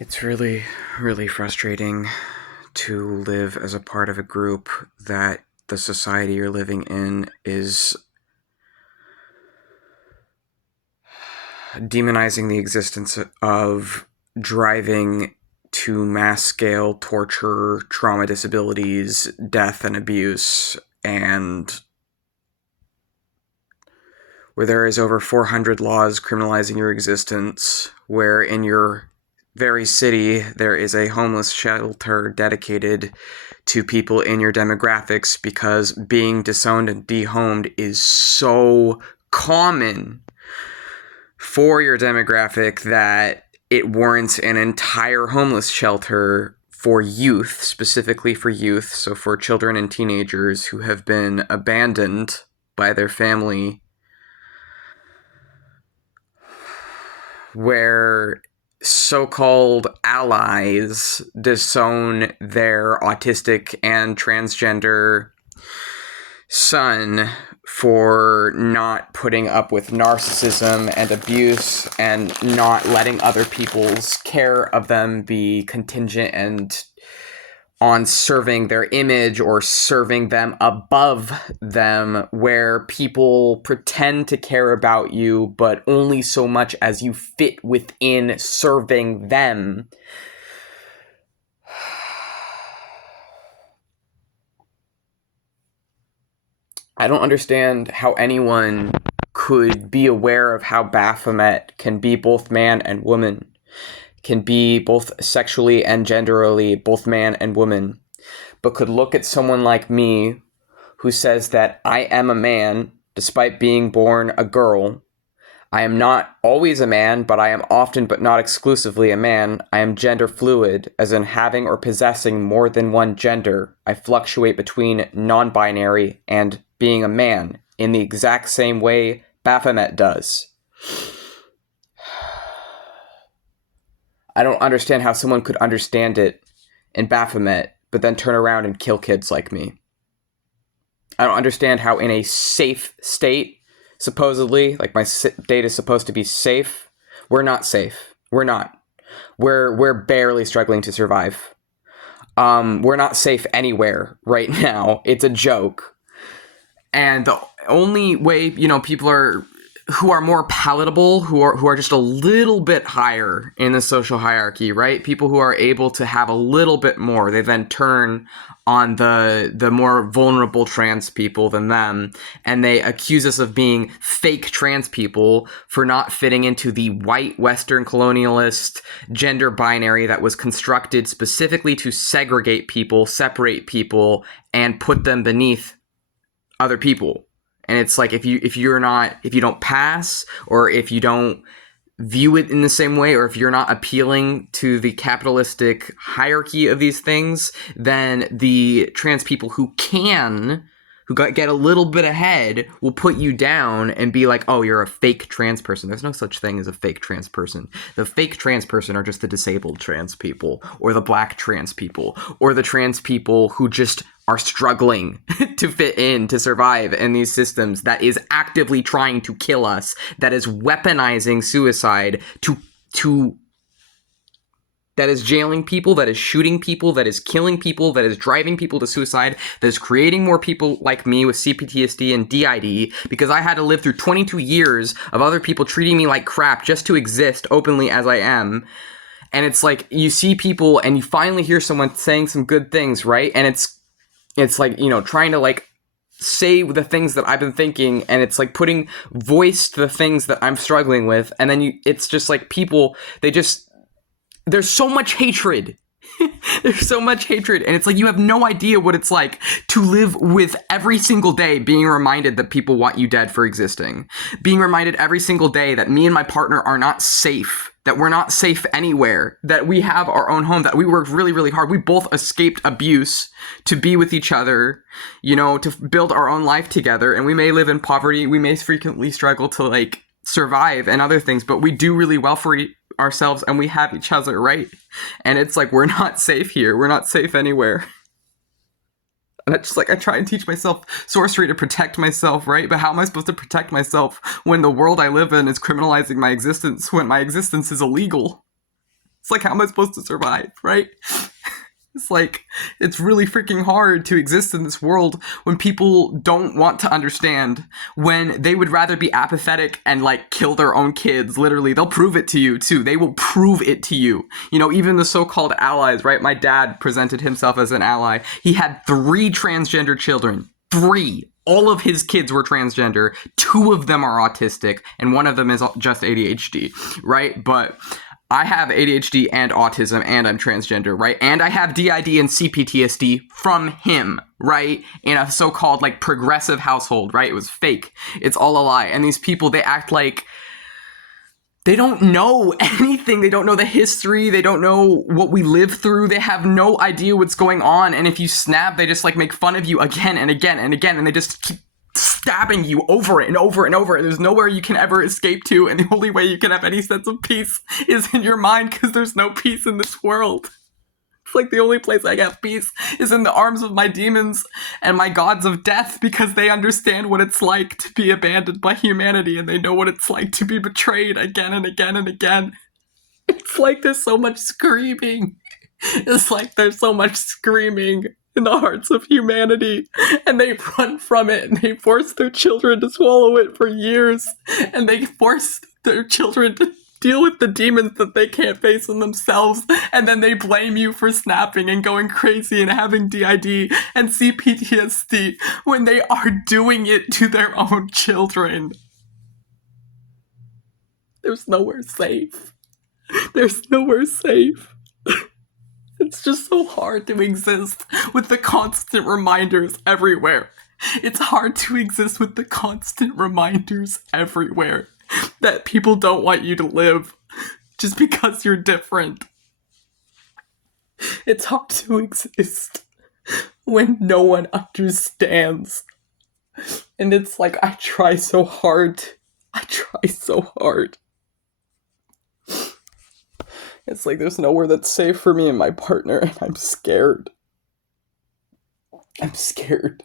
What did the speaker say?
It's really, really frustrating to live as a part of a group that the society you're living in is demonizing the existence of driving to mass scale torture, trauma, disabilities, death, and abuse, and where there is over 400 laws criminalizing your existence, where in your very city there is a homeless shelter dedicated to people in your demographics because being disowned and dehomed is so common for your demographic that it warrants an entire homeless shelter for youth, specifically for youth, so for children and teenagers who have been abandoned by their family, where so-called allies disown their autistic and transgender son for not putting up with narcissism and abuse and not letting other people's care of them be contingent and on serving their image or serving them above them, where people pretend to care about you, but only so much as you fit within serving them. I don't understand how anyone could be aware of how Baphomet can be both man and woman, can be both sexually and genderally both man and woman, but could look at someone like me who says that I am a man despite being born a girl. I am not always a man, but I am often but not exclusively a man. I am gender fluid, as in having or possessing more than one gender. I fluctuate between non-binary and being a man in the exact same way Baphomet does. I don't understand how someone could understand it in Baphomet, but then turn around and kill kids like me. I don't understand how in a safe state, supposedly, like my state is supposed to be safe, we're not safe. We're not. We're barely struggling to survive. We're not safe anywhere right now. It's a joke. And the only way, people who are more palatable, who are just a little bit higher in the social hierarchy, right? People who are able to have a little bit more, they then turn on the more vulnerable trans people than them, and they accuse us of being fake trans people for not fitting into the white Western colonialist gender binary that was constructed specifically to segregate people, separate people, and put them beneath other people. And it's like if you don't pass, or if you don't view it in the same way, or if you're not appealing to the capitalistic hierarchy of these things, then the trans people who get a little bit ahead will put you down and be like, oh, you're a fake trans person. There's no such thing as a fake trans person. The fake trans person are just the disabled trans people, or the black trans people, or the trans people who just are struggling to fit in, to survive in these systems that is actively trying to kill us, that is weaponizing suicide that is jailing people, that is shooting people, that is killing people, that is driving people to suicide, that is creating more people like me with CPTSD and DID, because I had to live through 22 years of other people treating me like crap just to exist openly as I am. And it's like, you see people and you finally hear someone saying some good things, right? And it's like, trying to like say the things that I've been thinking, and it's like putting voice to the things that I'm struggling with. And then it's just like people, there's so much hatred. There's so much hatred. And it's like, you have no idea what it's like to live with every single day being reminded that people want you dead for existing. Being reminded every single day that me and my partner are not safe, that we're not safe anywhere, that we have our own home, that we worked really, really hard. We both escaped abuse to be with each other, to build our own life together. And we may live in poverty. We may frequently struggle to like survive and other things, but we do really well for ourselves, and we have each other, right? And it's like, we're not safe here. We're not safe anywhere. And it's just like, I try and teach myself sorcery to protect myself, right? But how am I supposed to protect myself when the world I live in is criminalizing my existence, when my existence is illegal? It's like, how am I supposed to survive, right? It's like, it's really freaking hard to exist in this world when people don't want to understand, when they would rather be apathetic and like kill their own kids. Literally, they'll prove it to you too. They will prove it to you. You know, even the so-called allies, right? My dad presented himself as an ally. He had 3 transgender children. 3. All of his kids were transgender. 2 of them are autistic, and 1 of them is just ADHD, right? But I have ADHD and autism, and I'm transgender, right? And I have DID and CPTSD from him, right? In a so-called, like, progressive household, right? It was fake. It's all a lie. And these people, they act like they don't know anything. They don't know the history. They don't know what we live through. They have no idea what's going on. And if you snap, they just, like, make fun of you again and again and again, and they just keep stabbing you over and over and over, and there's nowhere you can ever escape to, and the only way you can have any sense of peace is in your mind, because there's no peace in this world. It's like the only place I have peace is in the arms of my demons and my gods of death, because they understand what it's like to be abandoned by humanity, and they know what it's like to be betrayed again and again and again. It's like there's so much screaming. It's like there's so much screaming in the hearts of humanity, and they run from it, and they force their children to swallow it for years, and they force their children to deal with the demons that they can't face in themselves, and then they blame you for snapping and going crazy and having DID and CPTSD when they are doing it to their own children. There's nowhere safe. There's nowhere safe. It's just so hard to exist with the constant reminders everywhere. It's hard to exist with the constant reminders everywhere that people don't want you to live just because you're different. It's hard to exist when no one understands. And it's like, I try so hard. It's like there's nowhere that's safe for me and my partner, and I'm scared. I'm scared.